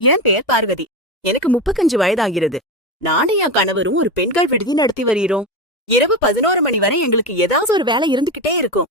என் பெயர் பார்வதி. எனக்கு 35 வயதாகிறது. நானும் என் கணவரும் ஒரு பெண்கள் விடுதி நடத்தி வருகிறோம். இரவு 11 மணி வரை எங்களுக்கு ஏதாவது ஒரு வேலை இருந்துகிட்டே இருக்கும்.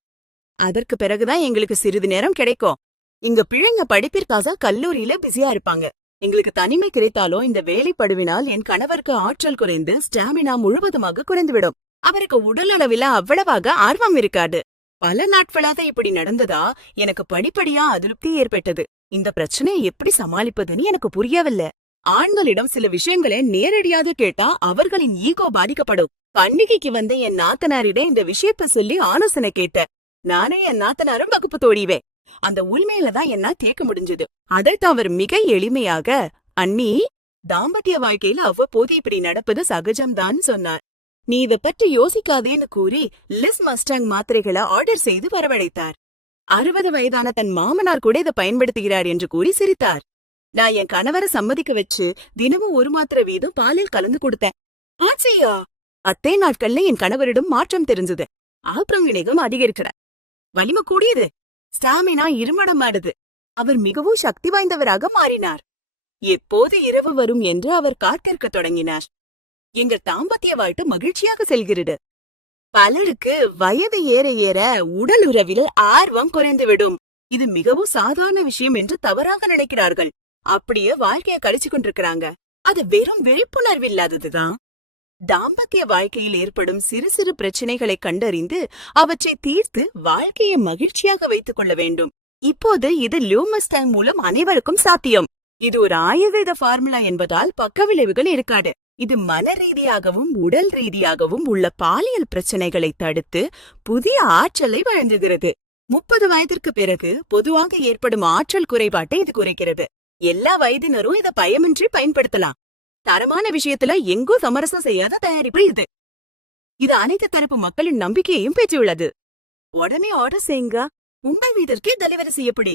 அதற்கு பிறகுதான் எங்களுக்கு சிறிது நேரம் கிடைக்கும். இங்க பிள்ளைங்க படிப்பிற்காக கல்லூரியில பிஸியா இருப்பாங்க. எங்களுக்கு தனிமை கிடைத்தாலும் இந்த வேலை படுவினால் என் கணவருக்கு ஆற்றல் குறைந்து ஸ்டாமினா முழுவதுமாக குறைந்துவிடும். அவருக்கு உடல் அளவில அவ்வளவாக ஆர்வம் இருக்காது. பல நாட்களாக இப்படி நடந்ததா எனக்கு படிப்படியா அதிருப்தி ஏற்பட்டது. இந்த பிரச்சனையை எப்படி சமாளிப்பதுன்னு எனக்கு புரியவில்லை. ஆண்களிடம் சில விஷயங்களை நேரடியாக கேட்டா அவர்களின் ஈகோ பாதிக்கப்படும். பண்டிகைக்கு வந்த என் நாத்தனாரிடம் இந்த விஷயத்த சொல்லி ஆலோசனை கேட்டேன். நானே என் நாத்தனாரும் வகுப்பு தோழிவே. அந்த உண்மையில தான் என்ன கேட்க முடிஞ்சது. அதற்கு அவர் மிக எளிமையாக, அண்ணி, தாம்பத்திய வாழ்க்கையில அவ்வப்போது இப்படி நடப்பது சகஜம்தான் சொன்னார். நீ இத பற்றி யோசிக்காதேன்னு கூறி லிஸ் மஸ்டாங் மாத்திரைகளை ஆர்டர் செய்து வரவழைத்தார். 60 வயதான தன் மாமனார் கூட இதை பயன்படுத்துகிறார் என்று கூறி சிரித்தார். நான் என் கணவரை சம்மதிக்க வச்சு தினமும் ஒரு மாத்திரை வீதம் பாலில் கலந்து கொடுத்தேன். ஆச்சையா! அத்தே நாட்கள்ல என் கணவரிடம் மாற்றம் தெரிஞ்சது. ஆப்ரம் வினைகம் அதிகரிக்கிற வலிமை கூடியது. ஸ்டாமினா இருமடமாடுது. அவர் மிகவும் சக்தி வாய்ந்தவராக மாறினார். எப்போது இரவு வரும் என்று அவர் காத்திருக்க தொடங்கினார். எங்கள் தாம்பத்திய வாழ்க்கை மகிழ்ச்சியாக செல்கிறது. பலருக்கு வயது ஏற ஏற உடல் உறவில் ஆர்வம் குறைந்துவிடும். இது மிகவும் சாதாரண விஷயம் என்று தவறாக நினைக்கிறார்கள். அப்படியே வாழ்க்கைய கழிச்சு கொண்டிருக்கிறாங்க. அது வெறும் விழிப்புணர்வு இல்லாததுதான். தாம்பத்திய வாழ்க்கையில் ஏற்படும் சிறு சிறு பிரச்சனைகளை கண்டறிந்து அவற்றை தீர்த்து வாழ்க்கையை மகிழ்ச்சியாக வைத்துக் கொள்ள வேண்டும். இப்போது இது லியூமஸ்டாங் மூலம் அனைவருக்கும் சாத்தியம். இது ஒரு ஆயுர்வேத ஃபார்முலா என்பதால் பக்க விளைவுகள் இருக்காது. இது மன ரீதியாகவும் உடல் ரீதியாகவும் உள்ள பாலியல் பிரச்சனைகளை தடுத்து புதிய ஆற்றலை வழங்குகிறது. 30 வயதிற்கு பிறகு பொதுவாக ஏற்படும் ஆற்றல் குறைபாட்டை இது குறைக்கிறது. எல்லா வயதினரும் இதை பயமின்றி பயன்படுத்தலாம். தரமான விஷயத்துல எங்கோ சமரசம் செய்யாத தயாரிப்பு இது. இது அனைத்து தரப்பு மக்களின் நம்பிக்கையையும் பெற்றுள்ளது. உடனே ஆர்டர் செய்யுங்க. உங்கள் வீட்டிற்கே டெலிவரி செய்யப்படி.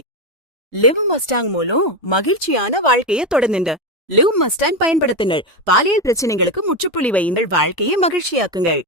லிவ் மஸ்டாங் மூலம் மகிழ்ச்சியான வாழ்க்கையை தொடர்ந்துங்க. லிவ் மஸ்டாங் பயன்படுத்துங்கள். பாலியல் பிரச்சனைகளுக்கு முற்றுப்புள்ளி வையுங்கள். வாழ்க்கையை மகிழ்ச்சியாக்குங்கள்.